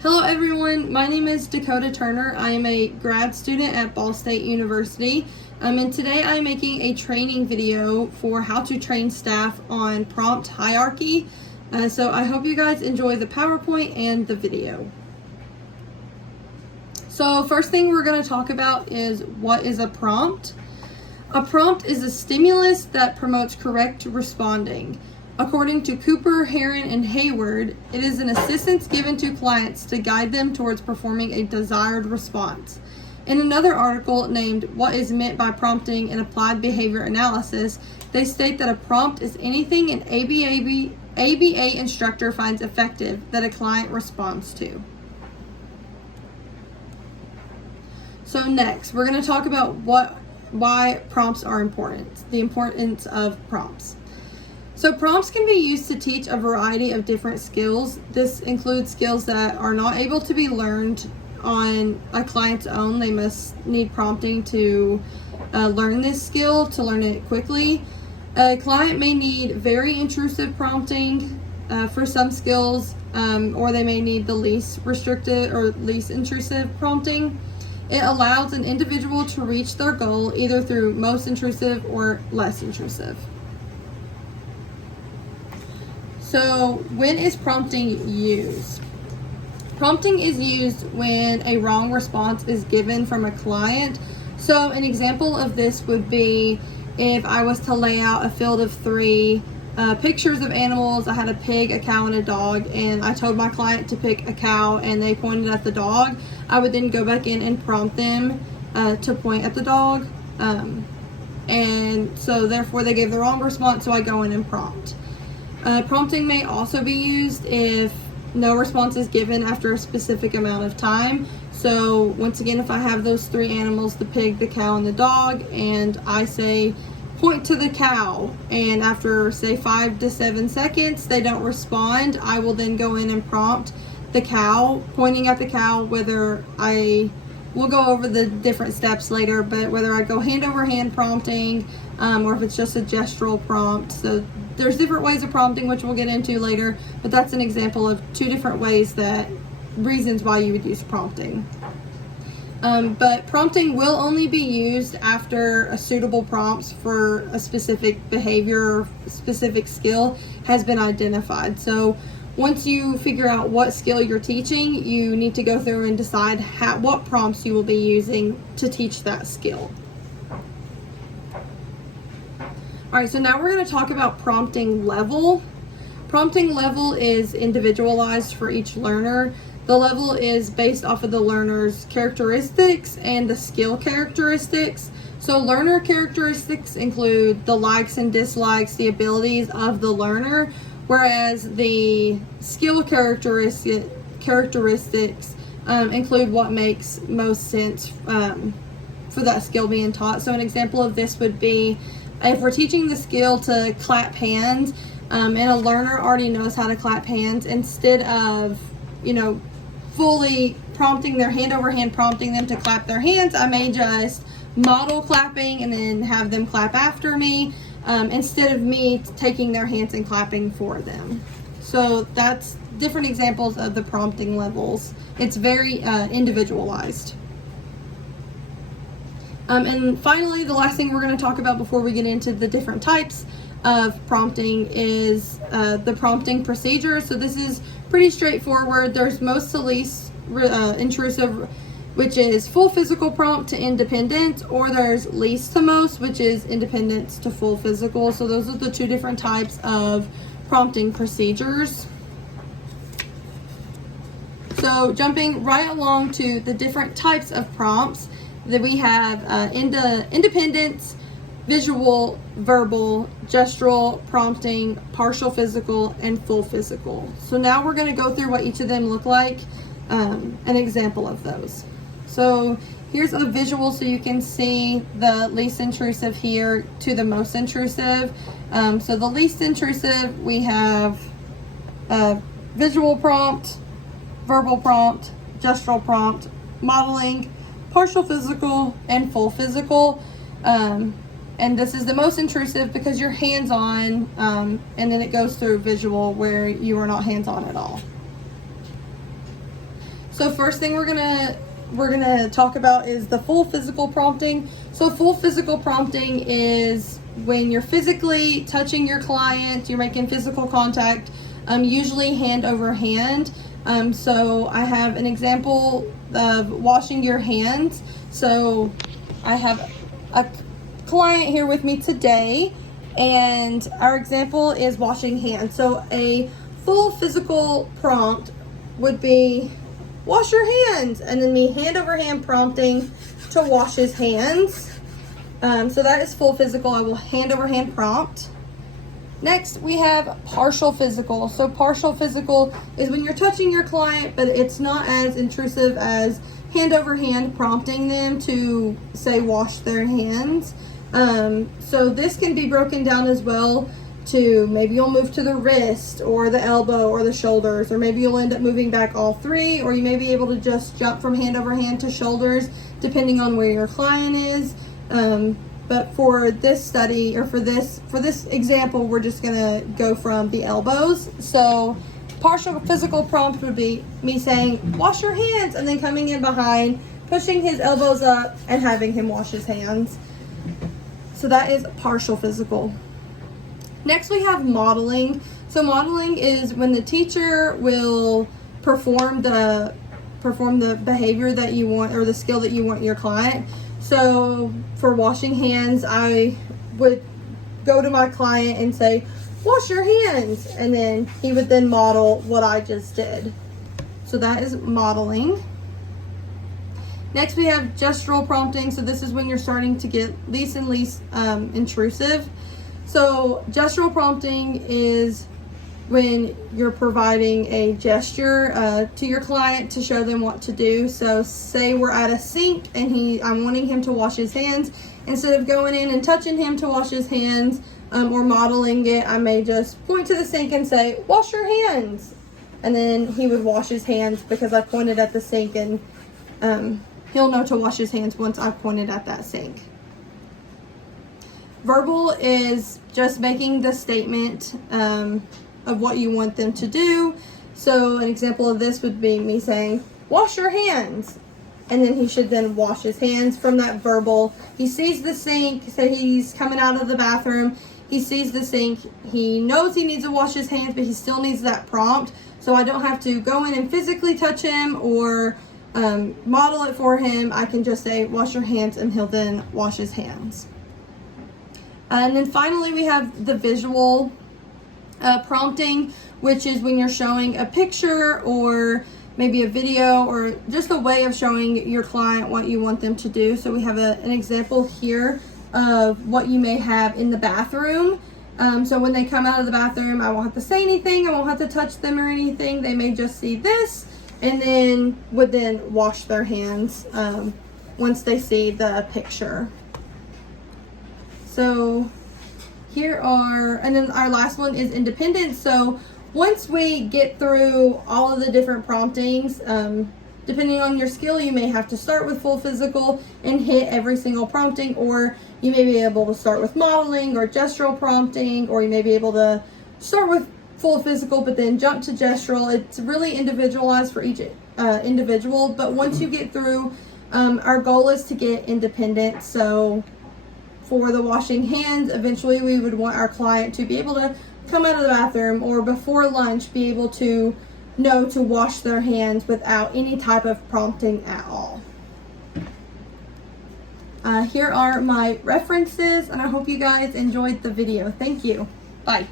Hello everyone, my name is Dakota Turner. I am a grad student at Ball State University, and today I am making a training video for how to train staff on prompt hierarchy. So I hope you guys enjoy the PowerPoint and the video. So first thing we're going to talk about is what is a prompt. A prompt is a stimulus that promotes correct responding. According to Cooper, Heron, and Hayward, it is an assistance given to clients to guide them towards performing a desired response. In another article named What is Meant by Prompting in Applied Behavior Analysis, they state that a prompt is anything an ABA instructor finds effective that a client responds to. So next, we're going to talk about why prompts are important, the importance of prompts. So prompts can be used to teach a variety of different skills. This includes skills that are not able to be learned on a client's own. They must need prompting to learn this skill, to learn it quickly. A client may need very intrusive prompting for some skills, or they may need the least restrictive or least intrusive prompting. It allows an individual to reach their goal either through most intrusive or less intrusive. So when is prompting used? Prompting is used when a wrong response is given from a client. So an example of this would be if I was to lay out a field of 3 pictures of animals. I had a pig, a cow, and a dog, and I told my client to pick a cow and they pointed at the dog. I would then go back in and prompt them to point at the dog. And so therefore they gave the wrong response, so I go in and prompt. Prompting may also be used if no response is given after a specific amount of time. So once again, if I have those 3 animals, the pig, the cow, and the dog, and I say point to the cow, and after say 5 to 7 seconds they don't respond, I will then go in and prompt the cow, pointing at the cow, whether we'll go over the different steps later, but whether I go hand over hand prompting, or if it's just a gestural prompt. So there's different ways of prompting, which we'll get into later, but that's an example of 2 different reasons why you would use prompting. But prompting will only be used after a suitable prompts for a specific behavior or specific skill has been identified. So once you figure out what skill you're teaching, you need to go through and decide what prompts you will be using to teach that skill. Alright, so now we're going to talk about prompting level. Prompting level is individualized for each learner. The level is based off of the learner's characteristics and the skill characteristics. So learner characteristics include the likes and dislikes, the abilities of the learner, whereas the skill characteristics include what makes most sense for that skill being taught. So an example of this would be if we're teaching the skill to clap hands, and a learner already knows how to clap hands, instead of, fully prompting their hand over hand, prompting them to clap their hands, I may just model clapping and then have them clap after me, instead of me taking their hands and clapping for them. So that's different examples of the prompting levels. It's very individualized. And finally, the last thing we're going to talk about before we get into the different types of prompting is the prompting procedure. So this is pretty straightforward. There's most to least intrusive, which is full physical prompt to independent, or there's least to most, which is independence to full physical. So those are the 2 different types of prompting procedures. So jumping right along to the different types of prompts, that we have independence, visual, verbal, gestural, prompting, partial physical, and full physical. So now we're going to go through what each of them look like, an example of those. So here's a visual so you can see the least intrusive here to the most intrusive. So the least intrusive, we have visual prompt, verbal prompt, gestural prompt, modeling, partial physical, and full physical. And this is the most intrusive because you're hands-on, and then it goes through visual where you are not hands-on at all. So first thing we're gonna talk about is the full physical prompting. So full physical prompting is when you're physically touching your client, you're making physical contact, usually hand over hand. So I have an example of washing your hands. So I have a client here with me today, and our example is washing hands. So a full physical prompt would be wash your hands, and then me hand over hand prompting to wash his hands. So that is full physical. I will hand over hand prompt. Next, we have partial physical. So partial physical is when you're touching your client, but it's not as intrusive as hand over hand prompting them to say wash their hands. So this can be broken down as well to maybe you'll move to the wrist or the elbow or the shoulders, or maybe you'll end up moving back all three, or you may be able to just jump from hand over hand to shoulders depending on where your client is. But for this study, or for this example, we're just gonna go from the elbows. So partial physical prompt would be me saying wash your hands, and then coming in behind, pushing his elbows up and having him wash his hands. So that is partial physical. Next, we have modeling. So modeling is when the teacher will perform the behavior that you want, or the skill that you want your client. So for washing hands, I would go to my client and say, wash your hands, and then he would then model what I just did. So that is modeling. Next, we have gestural prompting. So this is when you're starting to get least and least intrusive. So gestural prompting is when you're providing a gesture to your client to show them what to do. So say we're at a sink and I'm wanting him to wash his hands. Instead of going in and touching him to wash his hands or modeling it, I may just point to the sink and say, wash your hands. And then he would wash his hands because I pointed at the sink, and he'll know to wash his hands once I pointed at that sink. Verbal is just making the statement of what you want them to do. So an example of this would be me saying, wash your hands. And then he should then wash his hands from that verbal. He sees the sink, say he's coming out of the bathroom. He sees the sink. He knows he needs to wash his hands, but he still needs that prompt. So I don't have to go in and physically touch him or model it for him. I can just say, wash your hands, and he'll then wash his hands. And then finally, we have the visual prompting, which is when you're showing a picture or maybe a video, or just a way of showing your client what you want them to do. So we have an example here of what you may have in the bathroom. So when they come out of the bathroom, I won't have to say anything. I won't have to touch them or anything. They may just see this, and then would then wash their hands once they see the picture. So here are, and then our last one is independent. So once we get through all of the different promptings, depending on your skill, you may have to start with full physical and hit every single prompting, or you may be able to start with modeling or gestural prompting, or you may be able to start with full physical but then jump to gestural. It's really individualized for each individual, but once you get through, our goal is to get independent. So for the washing hands, eventually we would want our client to be able to come out of the bathroom or before lunch be able to know to wash their hands without any type of prompting at all. Here are my references, and I hope you guys enjoyed the video. Thank you. Bye.